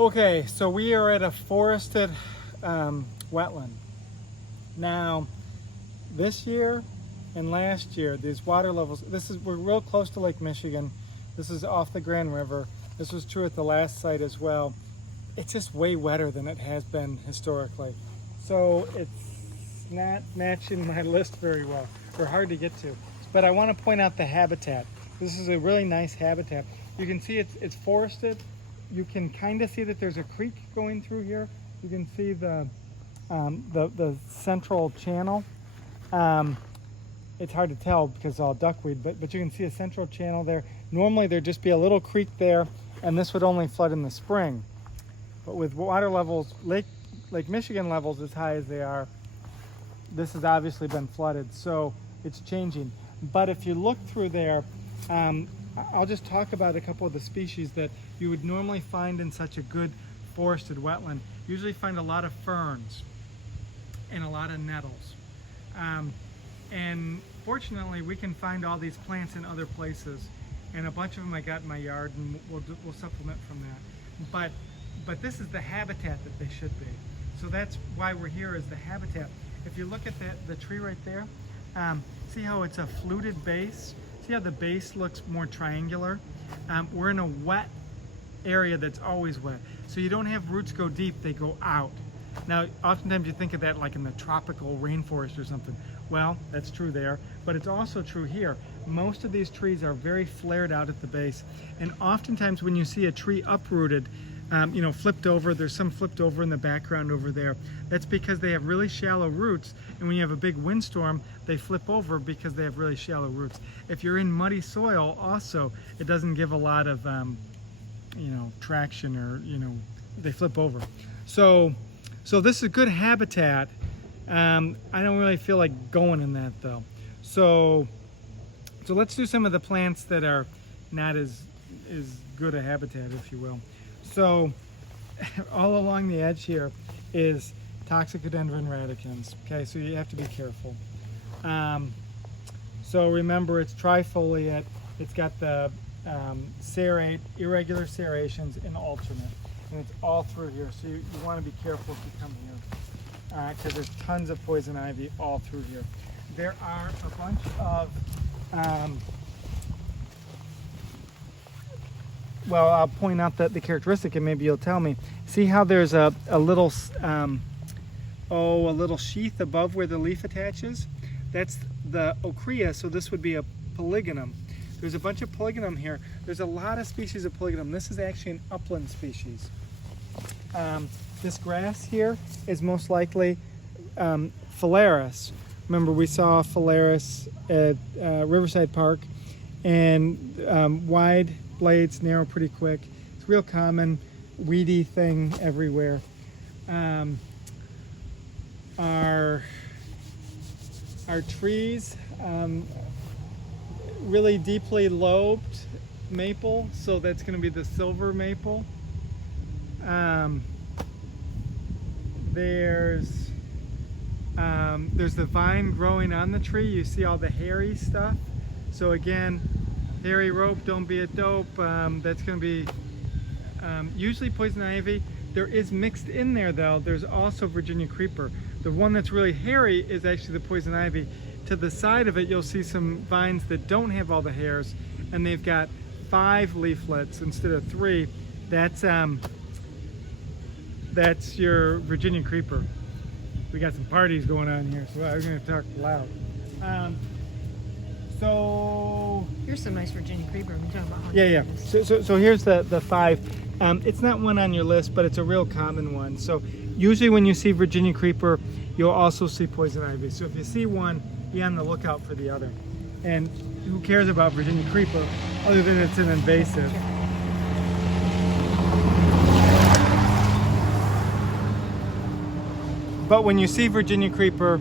Okay, so we are at a forested wetland. Now, this year and last year, these water levels, we're real close to Lake Michigan. This is off the Grand River. This was true at the last site as well. It's just way wetter than it has been historically. So it's not matching my list very well, or hard to get to. But I want to point out the habitat. This is a really nice habitat. You can see it's forested. You can kind of see that there's a creek going through here. You can see the central channel. It's hard to tell because it's all duckweed, but you can see a central channel there. Normally there'd just be a little creek there, and this would only flood in the spring. But with water levels, Lake Michigan levels as high as they are, this has obviously been flooded, so it's changing. But if you look through there, I'll just talk about a couple of the species that you would normally find in such a good forested wetland. You usually find a lot of ferns and a lot of nettles. And fortunately, we can find all these plants in other places, and a bunch of them I got in my yard, and we'll supplement from that. But this is the habitat that they should be. So that's why we're here, is the habitat. If you look at the tree right there, see how it's a fluted base? See how the base looks more triangular? We're in a wet area that's always wet. So you don't have roots go deep, they go out. Now, oftentimes you think of that like in the tropical rainforest or something. Well, that's true there, but it's also true here. Most of these trees are very flared out at the base, and oftentimes when you see a tree uprooted, flipped over, there's some flipped over in the background over there. That's because they have really shallow roots, and when you have a big windstorm, they flip over because they have really shallow roots. If you're in muddy soil also, it doesn't give a lot of traction, or they flip over. So this is good habitat. I don't really feel like going in that though. So let's do some of the plants that are not as good a habitat, if you will. So all along the edge here is Toxicodendron radicans. Okay, so you have to be careful. So remember, it's trifoliate. It's got the serrate, irregular serrations, and alternate. And it's all through here, so you want to be careful if you come here, because there's tons of poison ivy all through here. There are a bunch of, well, I'll point out that the characteristic, and maybe you'll tell me. See how there's a little sheath above where the leaf attaches? That's the ochrea, so this would be a polygonum. There's a bunch of polygonum here. There's a lot of species of polygonum. This is actually an upland species. This grass here is most likely Phalaris. Remember, we saw Phalaris at Riverside Park, and wide blades, narrow pretty quick. It's a real common weedy thing everywhere. Our trees, really deeply lobed maple, so that's going to be the silver maple. There's the vine growing on the tree. You see all the hairy stuff. So again, hairy rope, don't be a dope. That's going to be usually poison ivy. There is mixed in there though, there's also Virginia creeper. The one that's really hairy is actually the poison ivy. To the side of it, you'll see some vines that don't have all the hairs, and they've got 5 leaflets instead of 3. That's your Virginia creeper. We got some parties going on here, so I'm going to talk loud. So here's some nice Virginia creeper. I'm talking about. Yeah. So here's the 5. It's not one on your list, but it's a real common one. So usually when you see Virginia creeper, you'll also see poison ivy. So if you see one, be on the lookout for the other. And who cares about Virginia creeper other than it's an invasive? But when you see Virginia creeper,